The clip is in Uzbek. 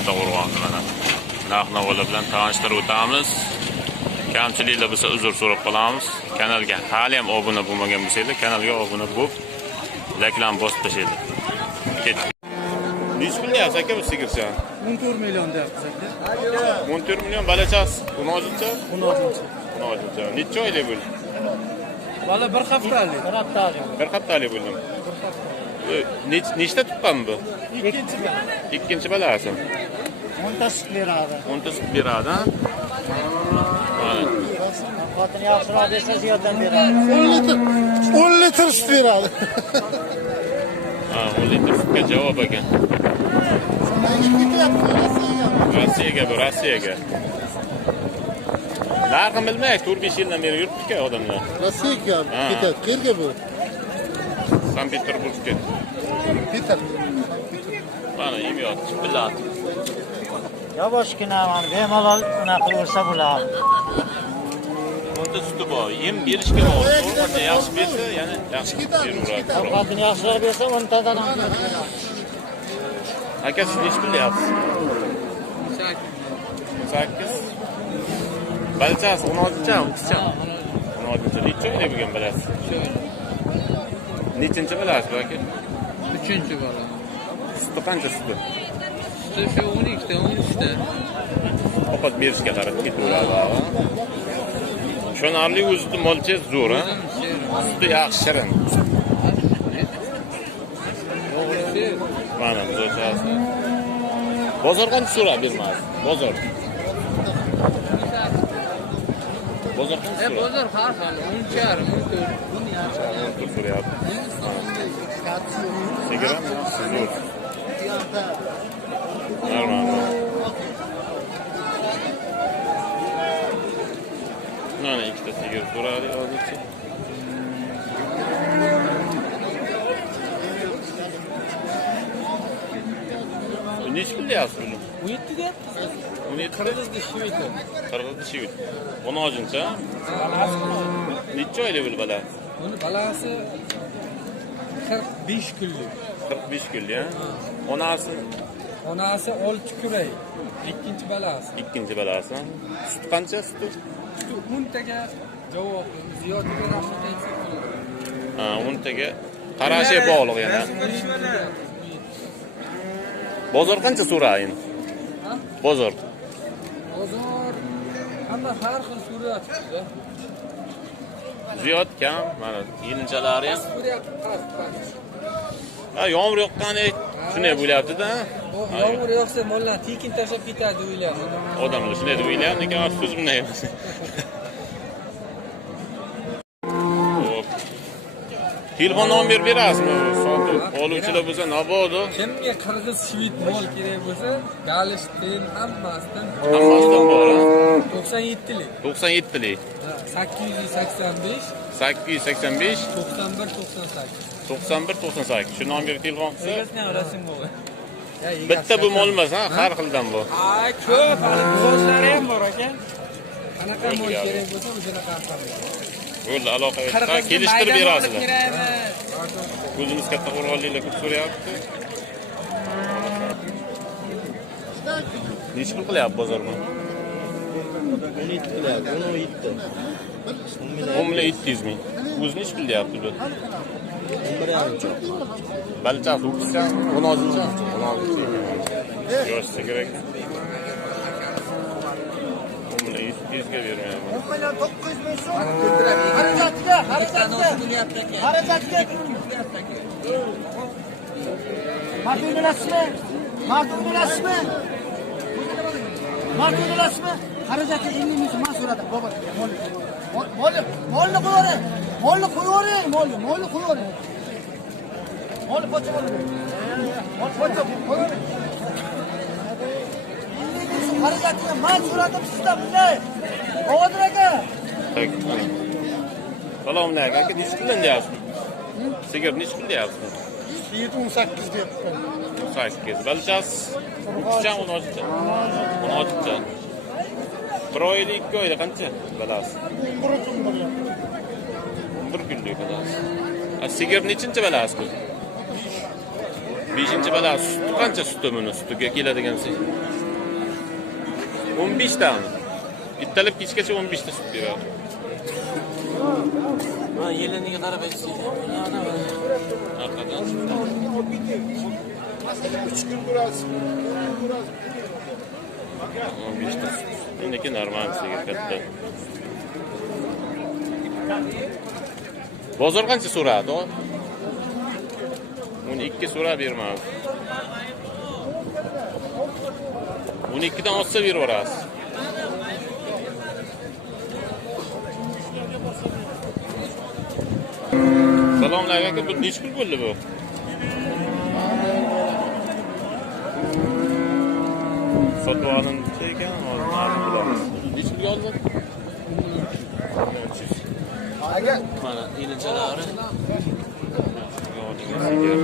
Kattaqo'rg'on mana. Narx-navolar bilan tanishtirib o'tamiz. Kamchiliklar bo'lsa uzr so'rab qolamiz. Kanalga hali ham obuna bo'lmagan bo'lsangiz, kanalga obuna bo'lib, like-larni bosib tashlaylik. Ketdik. Nech pul deyapsiz aka bu sigircha? 14 million deyapsiz aka. 14 million balachasi. 16-cha? 16-cha. 16-cha. Necha oylik bo'ldi? Bola 1 haftalik. 1 haftalik. 1 haftalik bo'ldi. Nechta tuqqan bu? Ikkinchi bala. Ikkinchi balasi. 10 ta sut beradi. 10 ta sut beradi. Xotin yaxshiroq bersa ziyodan beradi. 10 litr sut beradi. 10 litr sutga javob ekan. Rossiyaga. Narxini bilmaylik, 4-5 yildan beri yuribdi-ku odamlar. Rossiyaga ketadi. Qayerga bu? Sankt-Peterburgga. Peter. Mana imyot, bilat. Yavaşgina mana bemalol unaqa qilsa bo'ladi. Bunda suti bor, yem berishga bor. To'g'ri, yaxshi bersa, yana yaxshi beraveradi. Ovqatini yaxshiroq bersa 10 tadan ham beradi. Aka siz nech pul deyapsiz? 8. Balchasi 16-cha, 16-cha. 16-cha. Necha oylik bo'lgan bilasiz? Nechinchi bilasiz aka? 3-chi bola. Suti qancha suti? Suti shu 12 ta, 13 ta. Ovqat berishga qarab ketaveradi. Tushunarli, o'zida molchangiz zo'r, ha? Suti yaxshi shirin. Mana buzachasi. Bozor qancha so'rab bermaysiz? Bozor. Bozor qancha so'rab? Bozor har xil, 10.5, 14 so'rayapti. Sigir ham zo'r. Normal. Mana ikkita sigir so'radi hozircha. Nech pul deyapsiz buni? 17 deyapsiz. 17 Qirg'izda shivit. Qirg'izda shivit. 16-cha. Necha oylik bu bola? Buni balasi 45 kunlik. 45 kunlik, ha? Onasi 6 kuray. Ikkinchi balasi. Ikkinchi balasi. Sut qancha suti? Sut 10 taga javob ziyodaga rahmat aytsak bo'ladi. 10 taga qarashi bog'liq yana. Bozor qancha so'raying? Bozor. Bozor hamma har xil so'rayapti. Ziyod kam, mana yinchalari ham. Yomg'ir yoqqandek shunday bo'lyapti-da. Yomg'ir yoqsa mollar tekin tashlab ketadi o'ylayapti. Odamlar shunday deb o'ylayapti, lekin afsus bunday emas. Telefon nomer berasizmi? Sotib oluvchilar bo'lsa, Nabodo. Kimga qirg'iz shvit mol kerak bo'lsa, galishtin hammasidan bor. 97lik. 97lik. 885 885 91 98. Shu nomerga telefon qilsa, Rasm bor. bitta bu mol emas, ha, har xildan bu. Ko'p, hali bozorlari ham bor ekan. Qanaqa mol kerak bo'lsa, o'zini qaramaydi. Bo'ldi, aloqa qilib, kelishtirib berasizlar. O'zimiz Kattaqo'rg'onliklar ko'p so'rayapti. Necha pul qilyapti bozor buni? 17 qilyapti, 17. 10.700 ming. O'zi necha pul deyapti bu? 11.5. Balchasi 9-cha, 16-cha. 16. Yosh sigir ekan. 10.700 ga bermayapman. 10.900 ming so'm. Harakatga. Ma'qulasizmi? Xarajati 50 ming so'm so'radi. Baba, molni qo'yavering. Molni qo'yavering. Mol pocha bo'ladi. Mol pocha qo'yavering. Xarajatga men so'radim sizdan bunday. Ovodir aka. Salom alaykum aka, necha puldan deyapsiz? Sigir necha pul deyapsiz? 18 deyapti. 18. Balchasi 3-cha, 16-cha. 16-cha. 1 oylik 2 oyda qancha balasi? 11 kunlik balasi. Sigir nechinchi balasi bu? 5-chi balasi. Suti qancha suti buni? Sutiga keladigan sigir. 15 tami? Bittalab kechgacha 15 ta sut beradi. Ha, yeliniga qarab aytishdi. Arqadan 3 kun burası. 15 ta sut. Buniki normal sigir katta. Bozor qancha so'radi o? 12 so'rab bermadi. 12 dan olsa beraverasiz. Salom alaykum. Bu necha pul bo'ldi bu? Sotib olindi ekan, ma'lum bo'lamiz. Necha pulga oldi? Aga. Mana, ilichalari. Sigir.